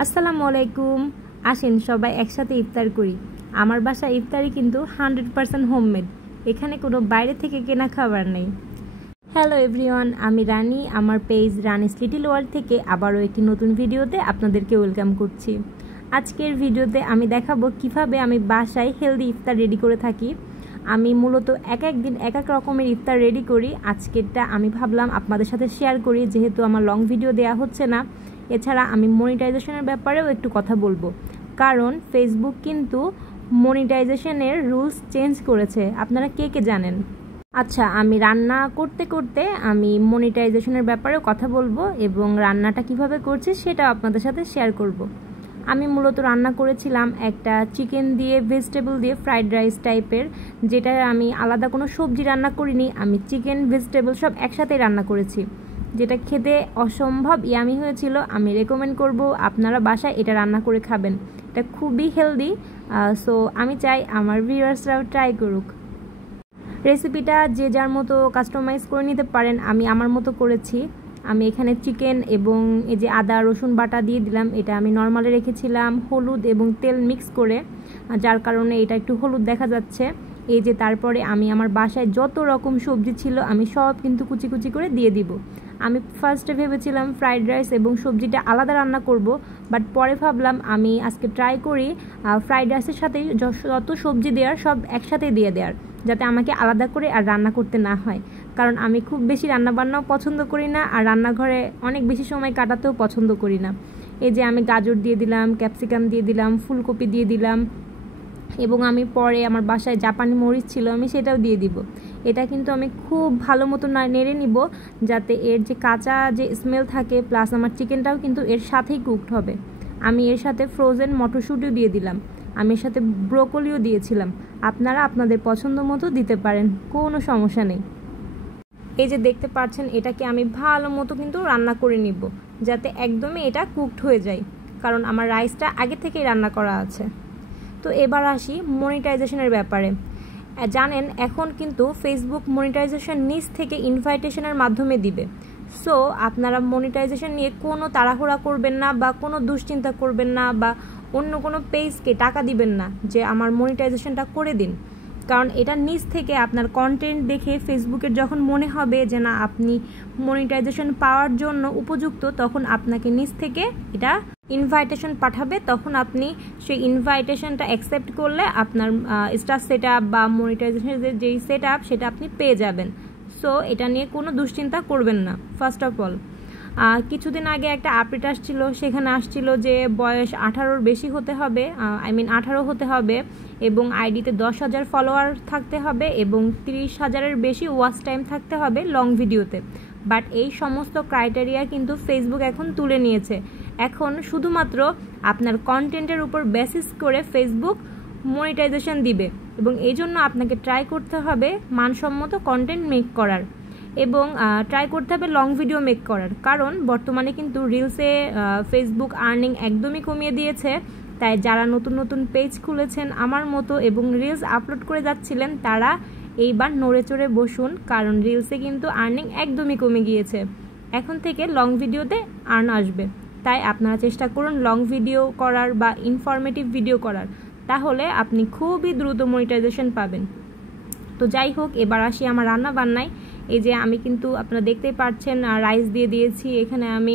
আসসালামু আলাইকুম। আসেন সবাই একসাথে ইফতার করি। আমার বাসা ইফতারি কিন্তু 100% হোমমেড, এখানে কোনো বাইরে থেকে কেনা খাবার নেই। হ্যালো এভরিওয়ান, আমি রানী। আমার পেজ রানিস লিটল ওয়ার্ল্ড থেকে আবারও একটি নতুন ভিডিওতে আপনাদেরকে ওয়েলকাম করছি। আজকের ভিডিওতে আমি দেখাবো কিভাবে আমি বাসায় হেলদি ইফতার রেডি করে থাকি। আমি মূলত এক দিন এক এক রকমের ইফতার রেডি করি। আজকেরটা আমি ভাবলাম আপনাদের সাথে শেয়ার করি, যেহেতু আমার লং ভিডিও দেওয়া হচ্ছে না। এছাড়া আমি মনিটাইজেশনের ব্যাপারেও একটু কথা বলবো, কারণ ফেসবুক কিন্তু মনিটাইজেশনের রুলস চেঞ্জ করেছে। আপনারা কে কে জানেন? আচ্ছা, আমি রান্না করতে করতে আমি মনিটাইজেশনের ব্যাপারেও কথা বলবো এবং রান্নাটা কিভাবে করছি সেটাও আপনাদের সাথে শেয়ার করব। আমি মূলত রান্না করেছিলাম একটা চিকেন দিয়ে ভেজিটেবল দিয়ে ফ্রাইড রাইস টাইপের, যেটা আমি আলাদা কোনো সবজি রান্না করিনি। আমি চিকেন ভেজিটেবল সব একসাথেই রান্না করেছি, যেটা খেতে অসম্ভব ইয়ামি হয়েছিল। আমি রেকমেন্ড করব আপনারা বাসায় এটা রান্না করে খাবেন। এটা খুবই হেলদি, সো আমি চাই আমার ভিউয়ার্সরাও ট্রাই করুক। রেসিপিটা যে যার মতো কাস্টমাইজ করে নিতে পারেন, আমি আমার মতো করেছি। আমি এখানে চিকেন এবং এই যে আদা রসুন বাটা দিয়ে দিলাম। এটা আমি নর্মালে রেখেছিলাম হলুদ এবং তেল মিক্স করে, যার কারণে এটা একটু হলুদ দেখা যাচ্ছে। এই যে তারপরে আমি আমার বাসায় যত রকম সবজি ছিল আমি সব কিন্তু কুচি কুচি করে দিয়ে দিব। আমি ফার্স্টে ভেবেছিলাম ফ্রাইড রাইস এবং সবজিটা আলাদা রান্না করব, বাট পরে ভাবলাম আমি আজকে ট্রাই করি ফ্রাইড রাইসের সাথে যত সবজি দেওয়ার সব একসাথে দিয়ে দেওয়ার, যাতে আমাকে আলাদা করে আর রান্না করতে না হয়। কারণ আমি খুব বেশি রান্নাবান্নাও পছন্দ করি না, আর রান্নাঘরে অনেক বেশি সময় কাটাতেও পছন্দ করি না। এই যে আমি গাজর দিয়ে দিলাম, ক্যাপসিকাম দিয়ে দিলাম, ফুলকপি দিয়ে দিলাম, এবং আমি পরে আমার বাসায় জাপানি মরিচ ছিল আমি সেটাও দিয়ে দিব। এটা কিন্তু আমি খুব ভালো মতো নেড়ে নিব, যাতে এর যে কাঁচা যে স্মেল থাকে, প্লাস আমার চিকেনটাও কিন্তু এর সাথেই কুকড হবে। আমি এর সাথে ফ্রোজেন মটরশুঁটিও দিয়ে দিলাম, আমি এর সাথে ব্রোকলিও দিয়েছিলাম। আপনারা আপনাদের পছন্দ মতো দিতে পারেন, কোনো সমস্যা নেই। এই যে দেখতে পাচ্ছেন, এটাকে আমি ভালো মতো কিন্তু রান্না করে নিব, যাতে একদমই এটা কুকড হয়ে যায়, কারণ আমার রাইসটা আগে থেকেই রান্না করা আছে। তো এবার আসি মনিটাইজেশনের ব্যাপারে। জানেন এখন কিন্তু ফেসবুক মনিটাইজেশন নিজ থেকে ইনভাইটেশনের মাধ্যমে দিবে। সো আপনারা মনিটাইজেশন নিয়ে কোনো তাড়াহুড়া করবেন না, বা কোনো দুশ্চিন্তা করবেন না, বা অন্য কোনো পেজকে টাকা দিবেন না যে আমার মনিটাইজেশনটা করে দিন। কারণ এটা নিজ থেকে আপনার কন্টেন্ট দেখে ফেসবুকের যখন মনে হবে যে না আপনি মনিটাইজেশন পাওয়ার জন্য উপযুক্ত, তখন আপনাকে নিজ থেকে এটা ইনভাইটেশন পাঠাবে। তখন আপনি সেই ইনভাইটেশনটা অ্যাকসেপ্ট করলে আপনার স্টার সেট আপ বা মনিটাইজেশনের যেই সেট আপ সেটা আপনি পেয়ে যাবেন। সো এটা নিয়ে কোনো দুশ্চিন্তা করবেন না। ফার্স্ট অফ অল, কিছুদিন আগে একটা আপডেট আসছিল, সেখানে আসছিল যে বয়স 18-র বেশি হতে হবে, 18 হতে হবে, এবং আইডিতে 10,000 ফলোয়ার থাকতে হবে, এবং 30,000-এর বেশি ওয়াচ টাইম থাকতে হবে লং ভিডিওতে। বাট এই সমস্ত ক্রাইটেরিয়া কিন্তু ফেসবুক এখন তুলে নিয়েছে। এখন শুধুমাত্র আপনার কন্টেন্টের উপর বেসিস করে ফেসবুক মনিটাইজেশন দিবে, এবং এই জন্য আপনাকে ট্রাই করতে হবে মানসম্মত কন্টেন্ট মেক করার, এবং ট্রাই করতে হবে লং ভিডিও মেক করার। কারণ বর্তমানে কিন্তু রিলসে ফেসবুক আর্নিং একদমই কমিয়ে দিয়েছে। তাই যারা নতুন নতুন পেজ খুলেছেন আমার মতো এবং রিলস আপলোড করে যাচ্ছিলেন, তারা এইবার নড়ে চড়ে বসুন, কারণ রিলসে কিন্তু আর্নিং একদমই কমে গিয়েছে। এখন থেকে লং ভিডিওতে আর্ন আসবে। তাই আপনারা চেষ্টা করুন লং ভিডিও করার বা ইনফরমেটিভ ভিডিও করার, তাহলে আপনি খুবই দ্রুত মনিটাইজেশন পাবেন। তো যাই হোক, এবার আসি আমার রান্না বান্নায়। এই যে আমি কিন্তু আপনারা দেখতেই পাচ্ছেন রাইস দিয়ে দিয়েছি, এখানে আমি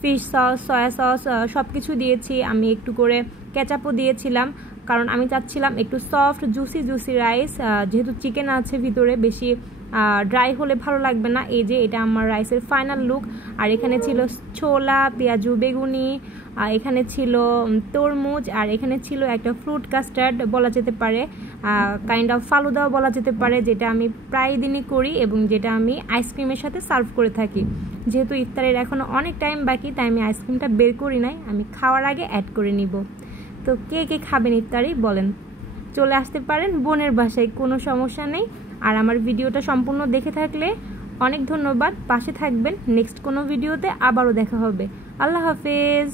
ফিশ সস, সয়া সস সব কিছু দিয়েছি। আমি একটু করে কেচাপও দিয়েছিলাম, কারণ আমি চাচ্ছিলাম একটু সফট জুসি রাইস, যেহেতু চিকেন আছে ভিতরে, বেশি ড্রাই হলে ভালো লাগবে না। এই যে এটা আমার রাইসের ফাইনাল লুক। আর এখানে ছিল ছোলা, পেঁয়াজু, বেগুনি, এখানে ছিল তরমুজ, আর এখানে ছিল একটা ফ্রুট কাস্টার্ড বলা যেতে পারে, কাইন্ড অফ ফালুদাও বলা যেতে পারে, যেটা আমি প্রায় দিনই করি এবং যেটা আমি আইসক্রিমের সাথে সার্ভ করে থাকি। যেহেতু ইফতারের এখনও অনেক টাইম বাকি, তাই আমি আইসক্রিমটা বের করি নাই, আমি খাওয়ার আগে অ্যাড করে নিব। তো কে কে খাবেন ইফতারি বলেন, চলে আসতে পারেন বোনের বাসায়, কোনো সমস্যা নেই। আর আমার ভিডিওটা সম্পূর্ণ দেখে থাকলে অনেক ধন্যবাদ, পাশে থাকবেন। নেক্সট কোনো ভিডিওতে আবারও দেখা হবে। আল্লাহ হাফেজ।